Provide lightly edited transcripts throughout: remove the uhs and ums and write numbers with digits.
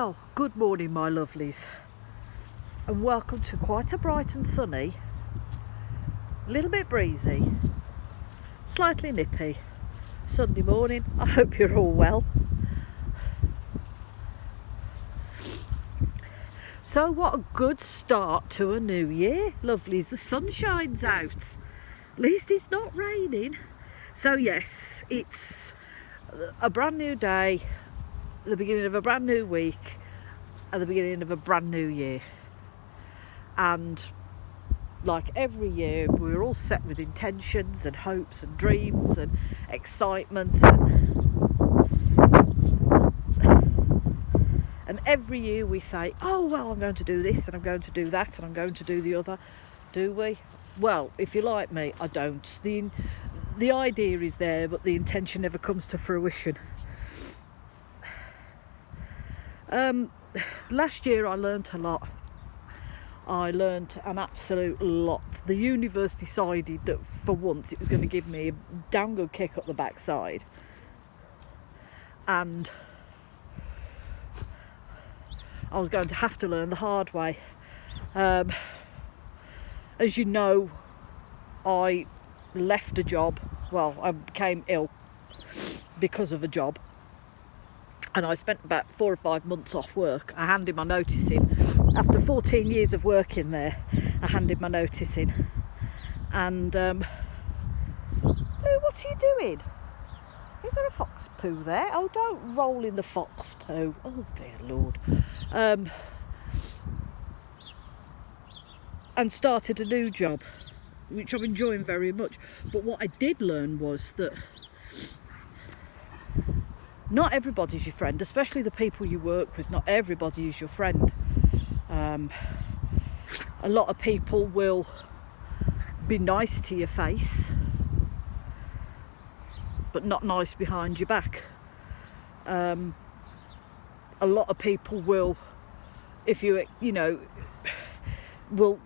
Well, good morning my lovelies, and welcome to quite a bright and sunny, a little bit breezy, slightly nippy Sunday morning. I hope you're all well. So what a good start to a new year, lovelies. The sun shines out, at least it's not raining. So yes, it's a brand new day, the beginning of a brand new week, at the beginning of a brand new year. And like every year, we're all set with intentions and hopes and dreams and excitement, and every year we say, oh well, I'm going to do this and I'm going to do that and I'm going to do the other. Do we? Well, if you're like me, I don't. The idea is there, but the intention never comes to fruition. Last year I learnt a lot. I learnt an absolute lot. The universe decided that for once it was going to give me a damn good kick up the backside, and I was going to have to learn the hard way. As you know, I left a job. Well, I became ill because of a job, and I spent about 4 or 5 months off work. I handed my notice in. After 14 years of working there, I handed my notice in. And, Lou, what are you doing? Is there a fox poo there? Oh, don't roll in the fox poo. Oh, dear Lord. And started a new job, which I'm enjoying very much. But what I did learn was that not everybody's your friend, especially the people you work with. Not everybody is your friend. A lot of people will be nice to your face, but not nice behind your back. A lot of people will, if you know, will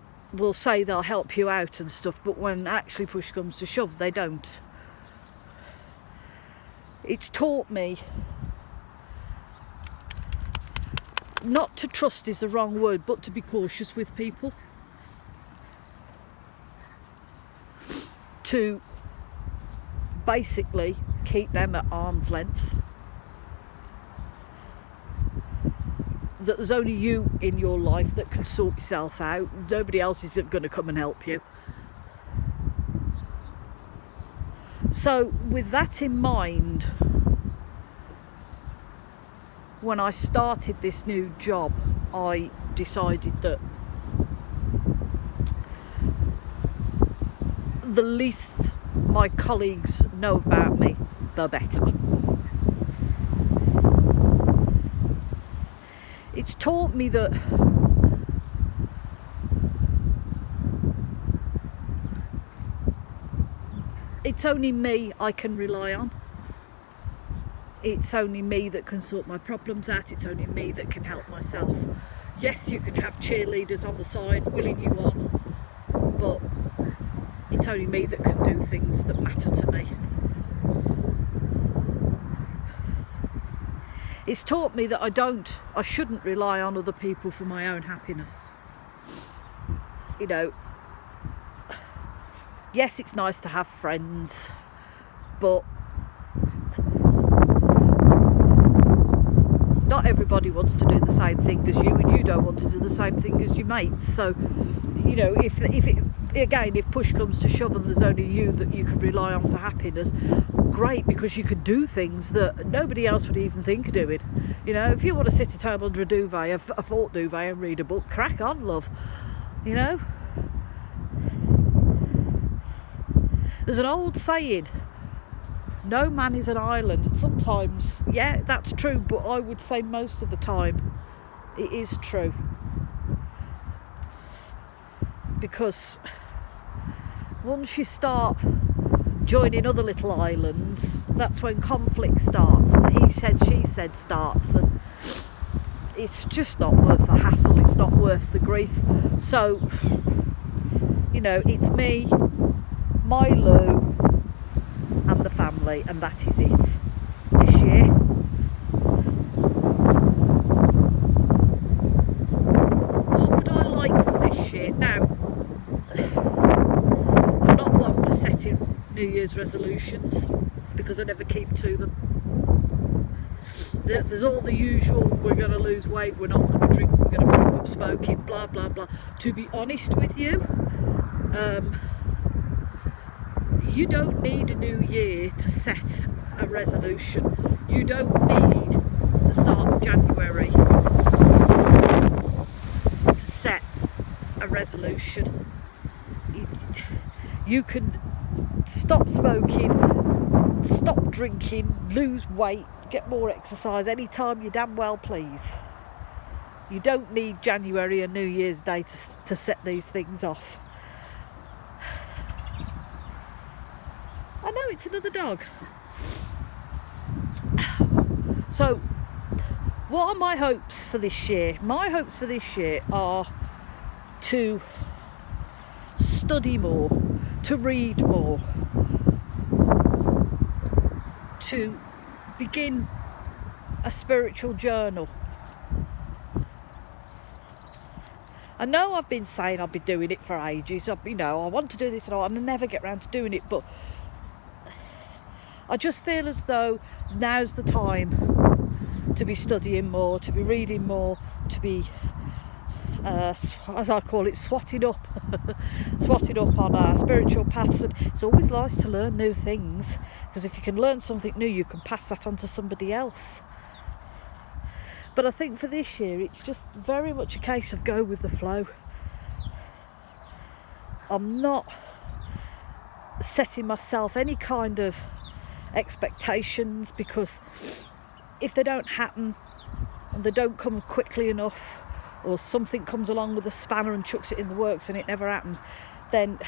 say they'll help you out and stuff, but when actually push comes to shove, they don't. It's taught me not to trust is the wrong word, but to be cautious with people. To basically keep them at arm's length. That there's only you in your life that can sort yourself out. Nobody else is going to come and help you. So with that in mind, when I started this new job, I decided that the least my colleagues know about me, the better. It's taught me that it's only me I can rely on. It's only me that can sort my problems out. It's only me that can help myself. Yes, you can have cheerleaders on the side willing you on, but it's only me that can do things that matter to me. It's taught me that I shouldn't rely on other people for my own happiness. You know, yes, it's nice to have friends, but not everybody wants to do the same thing as you, and you don't want to do the same thing as your mates. So, you know, if push comes to shove and there's only you that you can rely on for happiness, great, because you could do things that nobody else would even think of doing. You know, if you want to sit at home under a duvet, a fort duvet, and read a book, crack on, love. You know, there's an old saying, no man is an island. Sometimes, yeah, that's true, but I would say most of the time it is true. Because once you start joining other little islands, that's when conflict starts, and the he said, she said starts, and it's just not worth the hassle, it's not worth the grief. So, you know, it's me, my Lou, and the family, and that is it this year. New Year's resolutions, because I never keep to them. There's all the usual, we're going to lose weight, we're not going to drink, we're going to pick up smoking, blah blah blah. To be honest with you, you don't need a new year to set a resolution. You don't need the start of January to set a resolution. You can stop smoking, stop drinking, lose weight, get more exercise anytime you damn well please. You don't need January and New Year's Day to set these things off. I know, it's another dog. So, what are my hopes for this year? My hopes for this year are to study more, to read more, to begin a spiritual journal. I know I've been saying I've been doing it for ages. I want to do this and I never get around to doing it, but I just feel as though now's the time to be studying more, to be reading more, to be, as I call it, swatting up on our spiritual paths. And it's always nice to learn new things, because if you can learn something new, you can pass that on to somebody else. But I think for this year, it's just very much a case of go with the flow. I'm not setting myself any kind of expectations, because if they don't happen and they don't come quickly enough, or something comes along with a spanner and chucks it in the works and it never happens, then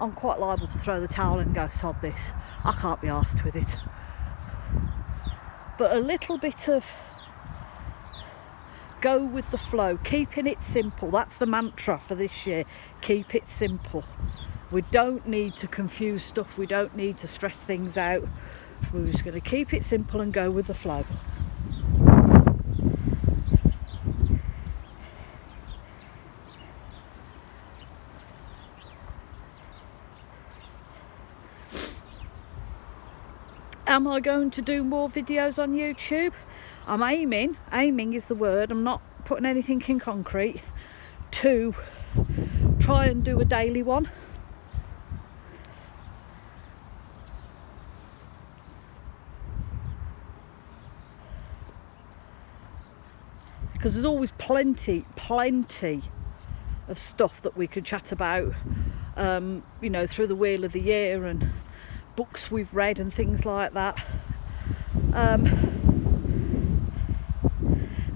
I'm quite liable to throw the towel and go, sod this, I can't be arsed with it. But a little bit of go with the flow, keeping it simple, that's the mantra for this year. Keep it simple. We don't need to confuse stuff, we don't need to stress things out. We're just going to keep it simple and go with the flow. Am I going to do more videos on YouTube? I'm aiming is the word, I'm not putting anything in concrete, to try and do a daily one. Because there's always plenty of stuff that we could chat about, through the wheel of the year and books we've read and things like that.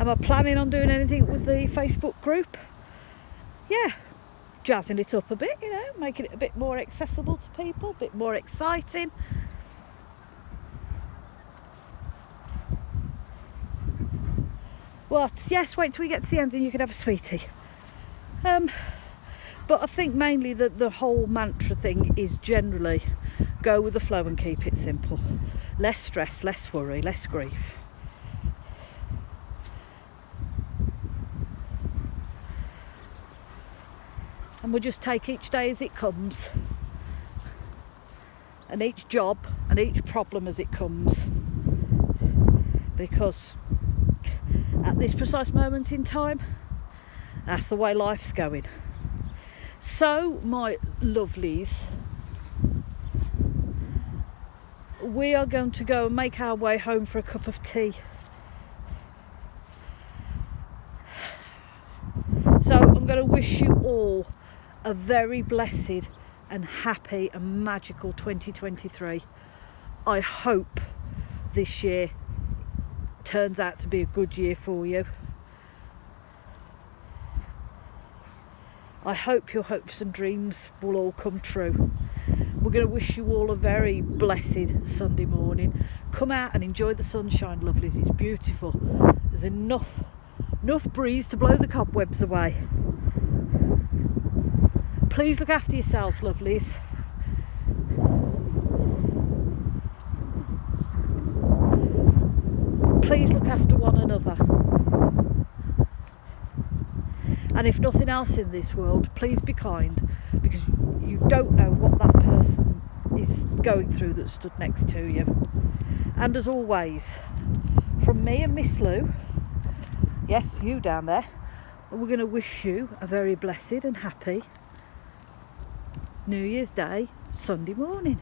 Am I planning on doing anything with the Facebook group? Yeah, jazzing it up a bit, making it a bit more accessible to people, a bit more exciting. What? Yes, wait till we get to the end and you can have a sweetie. But I think mainly that the whole mantra thing is generally go with the flow and keep it simple. Less stress, less worry, less grief. And we'll just take each day as it comes, and each job and each problem as it comes, because at this precise moment in time, that's the way life's going. So, my lovelies, we are going to go and make our way home for a cup of tea. So I'm going to wish you all a very blessed and happy and magical 2023. I hope this year turns out to be a good year for you. I hope your hopes and dreams will all come true. We're going to wish you all a very blessed Sunday morning. Come out and enjoy the sunshine, lovelies. It's beautiful. There's enough breeze to blow the cobwebs away. Please look after yourselves, lovelies. Please look after one another. And if nothing else in this world, please be kind, because you don't know what that person going through that stood next to you. And as always, from me and Miss Lou, yes, you down there, we're going to wish you a very blessed and happy New Year's Day Sunday morning.